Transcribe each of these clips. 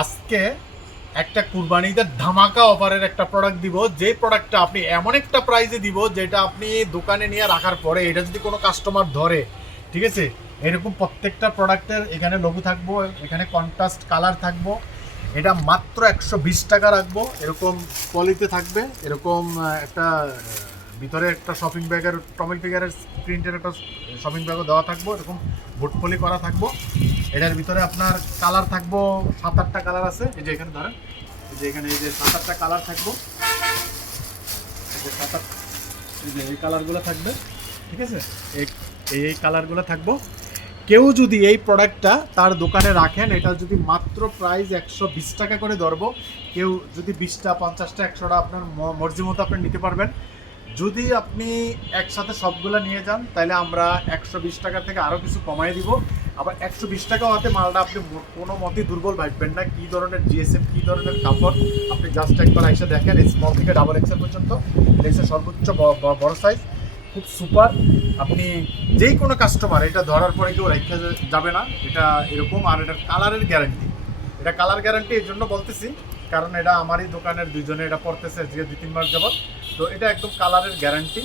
আজকে একটা কুরবানিদের ধামাকা অফারের একটা প্রোডাক্ট দিব, যে প্রোডাক্টটা আপনি এমন একটা প্রাইসে দিব যেটা আপনি দোকানে নিয়ে রাখার পরে এটা যদি কোনো কাস্টমার ধরে, ঠিক আছে, এরকম প্রত্যেকটা প্রোডাক্টের এখানে লোগো থাকবো, এখানে কন্ট্রাস্ট কালার থাকবো। এটা মাত্র 120 টাকা রাখবো। এরকম পলিতে থাকবে, এরকম একটা ভিতরে একটা শপিং ব্যাগের টমিল ফিগারের প্রিন্টের একটা শপিং ব্যাগও দেওয়া থাকবো, এরকম বুটপলি করা থাকবো। এটার ভিতরে আপনার কালার থাকবো 7-8টা কালার আছে। এই যে এখানে ধরেন, এই যে এখানে এই যে 7-8টা কালার থাকবো, এই যে 7-8, এই যে এই কালারগুলো থাকবে, ঠিক আছে। এই এই কালারগুলো থাকবো। কেউ যদি এই প্রোডাক্টটা তার দোকানে রাখেন, এটা যদি মাত্র প্রাইস 120 টাকা করে ধরবো। কেউ যদি 20টা 50টা 100টা আপনার মর্জি মতো আপনি নিতে পারবেন। যদি আপনি একসাথে সবগুলো নিয়ে যান তাহলে আমরা 120 টাকা থেকে আরও কিছু কমাই দিব। আবার 120 টাকা হতে মালটা আপনি কোনো মতেই দুর্বল ভাববেন না। কী ধরনের জিএসএম, কী ধরনের কাপড়, আপনি জাস্ট একবার এসে দেখেন। স্মল থেকে ডাবল এক্সেল পর্যন্ত এক্সেল সর্বোচ্চ বড় সাইজ, খুব সুপার। আপনি যেই কোনো কাস্টমার এটা ধরার পরে কেউ রেখে যাবে না। এটা এরকম। আর এটার কালারের গ্যারান্টি, এটা কালার গ্যারান্টি এই জন্য বলতেছি কারণ এটা আমারই দোকানের দুইজনে এটা পড়তেছে যে 2-3 মাস যাবত। তো এটা একদম কালারের গ্যারান্টি।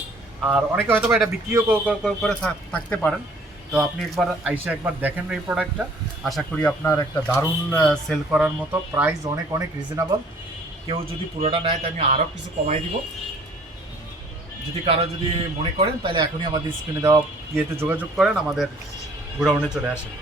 আর অনেকে হয়তো এটা বিক্রিও করে থাকতে পারেন। তো আপনি একবার আইসা একবার দেখেন এই প্রোডাক্টটা। আশা করি আপনার একটা দারুণ সেল করার মতো। প্রাইস অনেক অনেক রিজনেবল। কেউ যদি পুরোটা নেয় তাই আমি আরও কিছু কমাই দিব। যদি কারো যদি মনে করেন তাহলে এখনই আমাদের স্ক্রিনে দেওয়া ইয়েতে যোগাযোগ করেন, আমাদের গোডাউনে চলে আসেন।